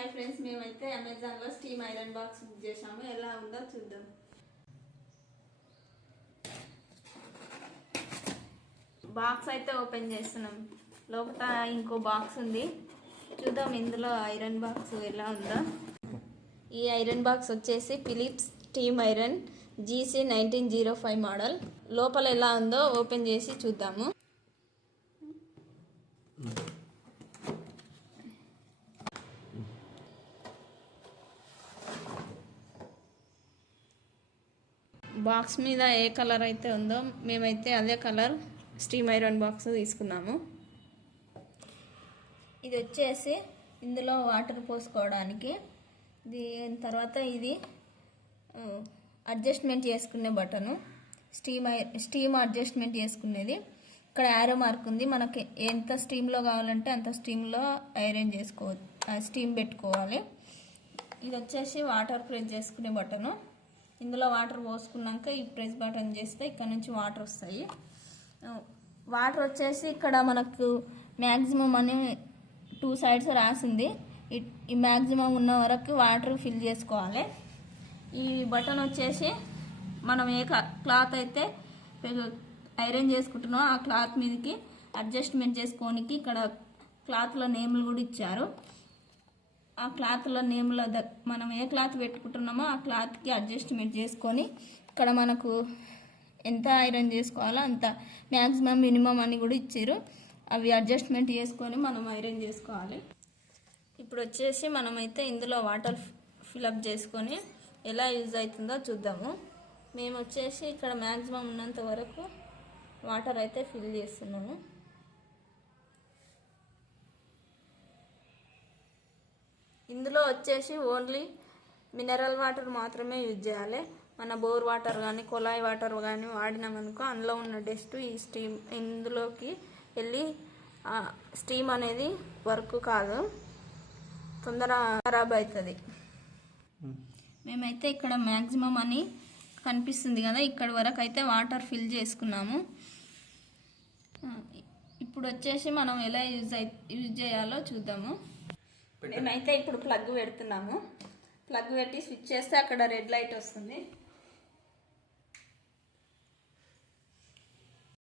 Hi friends, మేమైతే అమెజాన్లో steam iron box book చేసాము. ఎలా ఉందో చూద్దాం. బాక్స్ అయితే ఓపెన్ చేస్తున్నాం. లోపల ఇంకో బాక్స్ ఉంది, చూద్దాం ఇందులో ఐరన్ బాక్స్ ఎలా ఉందో. ఈ ఐరన్ బాక్స్ వచ్చేసి Philips steam iron GC 1905 model. లోపల ఎలా ఉందో ఓపెన్ చేసి చూద్దాము. బాక్స్ మీద ఏ కలర్ అయితే ఉందో మేమైతే అదే కలర్ స్టీమ్ ఐరన్ బాక్స్ తీసుకున్నాము. ఇది వచ్చేసి ఇందులో వాటర్ పోసుకోవడానికి, తర్వాత ఇది అడ్జస్ట్మెంట్ చేసుకునే బటను, స్టీమ్ అడ్జస్ట్మెంట్ చేసుకునేది. ఇక్కడ యారో మార్క్ ఉంది, మనకి ఎంత స్టీమ్లో కావాలంటే అంత స్టీమ్లో ఐరన్ చేసుకోవచ్చు, స్టీమ్ పెట్టుకోవాలి. ఇది వచ్చేసి వాటర్ ప్రెస్ చేసుకునే బటను. ఇందులో వాటర్ పోసుకున్నాక ఈ ప్రెస్ బటన్ చేస్తే ఇక్కడ నుంచి వాటర్ వస్తాయి. వాటర్ వచ్చేసి ఇక్కడ మనకు మ్యాక్సిమం అని 2 సైడ్స్ రాసింది. ఈ మ్యాక్సిమం ఉన్న వరకు వాటర్ ఫిల్ చేసుకోవాలి. ఈ బటన్ వచ్చేసి మనం ఏ క్లాత్ అయితే ఐరన్ చేసుకుంటున్నామో ఆ క్లాత్ మీదకి అడ్జస్ట్మెంట్ చేసుకోనికి ఇక్కడ క్లాత్లో నేమ్లు కూడా ఇచ్చారు. ఆ క్లాత్లో నేమ్లో మనం ఏ క్లాత్ పెట్టుకుంటున్నామో ఆ క్లాత్కి అడ్జస్ట్మెంట్ చేసుకొని ఇక్కడ మనకు ఎంత ఐరన్ చేసుకోవాలో అంత మ్యాక్సిమం మినిమం అని కూడా ఇచ్చారు. అవి అడ్జస్ట్మెంట్ చేసుకొని మనం ఐరన్ చేసుకోవాలి. ఇప్పుడు వచ్చేసి మనమైతే ఇందులో వాటర్ ఫిలప్ చేసుకొని ఎలా యూజ్ అవుతుందో చూద్దాము. మేము వచ్చేసి ఇక్కడ మ్యాక్సిమం ఉన్నంత వరకు వాటర్ అయితే ఫిల్ చేస్తున్నాము. ఇందులో వచ్చేసి ఓన్లీ మినరల్ వాటర్ మాత్రమే యూజ్ చేయాలి. మన బోర్ వాటర్ కానీ కొలాయి వాటర్ కానీ వాడినామనుకో అందులో ఉన్న డస్ట్ ఈ స్టీమ్ ఇందులోకి వెళ్ళి స్టీమ్ అనేది వర్క్ కాదు, తొందర ఖరాబ్ అవుతుంది. మేమైతే ఇక్కడ మ్యాక్సిమం అని కనిపిస్తుంది కదా, ఇక్కడ వరకు అయితే వాటర్ ఫిల్ చేసుకున్నాము. ఇప్పుడు వచ్చేసి మనం ఎలా యూజ్ చేయాలో చూద్దాము. మేమైతే ఇప్పుడు ప్లగ్ పెడుతున్నాము. ప్లగ్ పెట్టి స్విచ్ చేస్తే అక్కడ రెడ్ లైట్ వస్తుంది.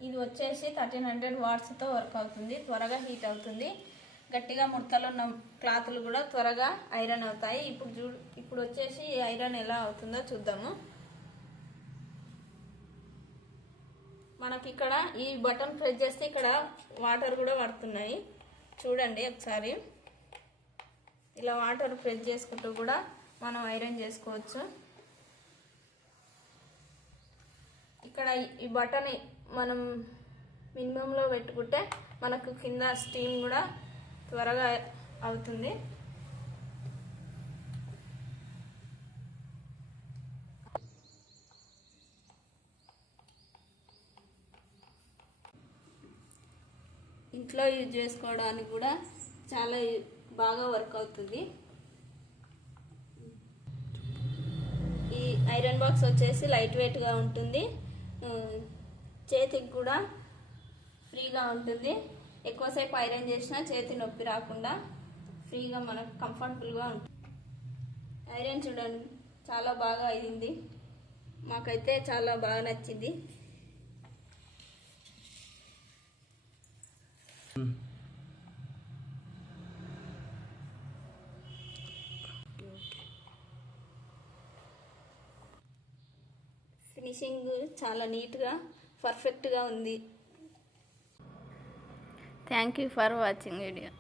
ఇది వచ్చేసి 1300 వాట్స్తో వర్క్ అవుతుంది, త్వరగా హీట్ అవుతుంది. గట్టిగా ముడతలు ఉన్న క్లాతులు కూడా త్వరగా ఐరన్ అవుతాయి. ఇప్పుడు వచ్చేసి ఈ ఐరన్ ఎలా అవుతుందో చూద్దాము. మనకి ఇక్కడ ఈ బటన్ ప్రెస్ చేస్తే ఇక్కడ వాటర్ కూడా పడుతున్నాయి, చూడండి ఒకసారి. ఇలా వాటర్ ప్రెస్ చేసుకుంటూ కూడా మనం ఐరన్ చేసుకోవచ్చు. ఇక్కడ ఈ బటన్ మనం మినిమంలో పెట్టుకుంటే మనకు కింద స్టీమ్ కూడా త్వరగా అవుతుంది. ఇంట్లో యూజ్ చేసుకోవడానికి కూడా చాలా బాగా వర్క్ అవుతుంది. ఈ ఐరన్ బాక్స్ వచ్చేసి లైట్ వెయిట్గా ఉంటుంది, చేతికి కూడా ఫ్రీగా ఉంటుంది. ఎక్కువసేపు ఐరన్ చేసినా చేతి నొప్పి రాకుండా ఫ్రీగా మనకు కంఫర్టబుల్గా ఉంటుంది. ఐరన్ చూడండి చాలా బాగా అయింది, మాకైతే చాలా బాగా నచ్చింది. ఫినిషింగ్ చాలా నీట్గా పర్ఫెక్ట్గా ఉంది. Thank you for watching video.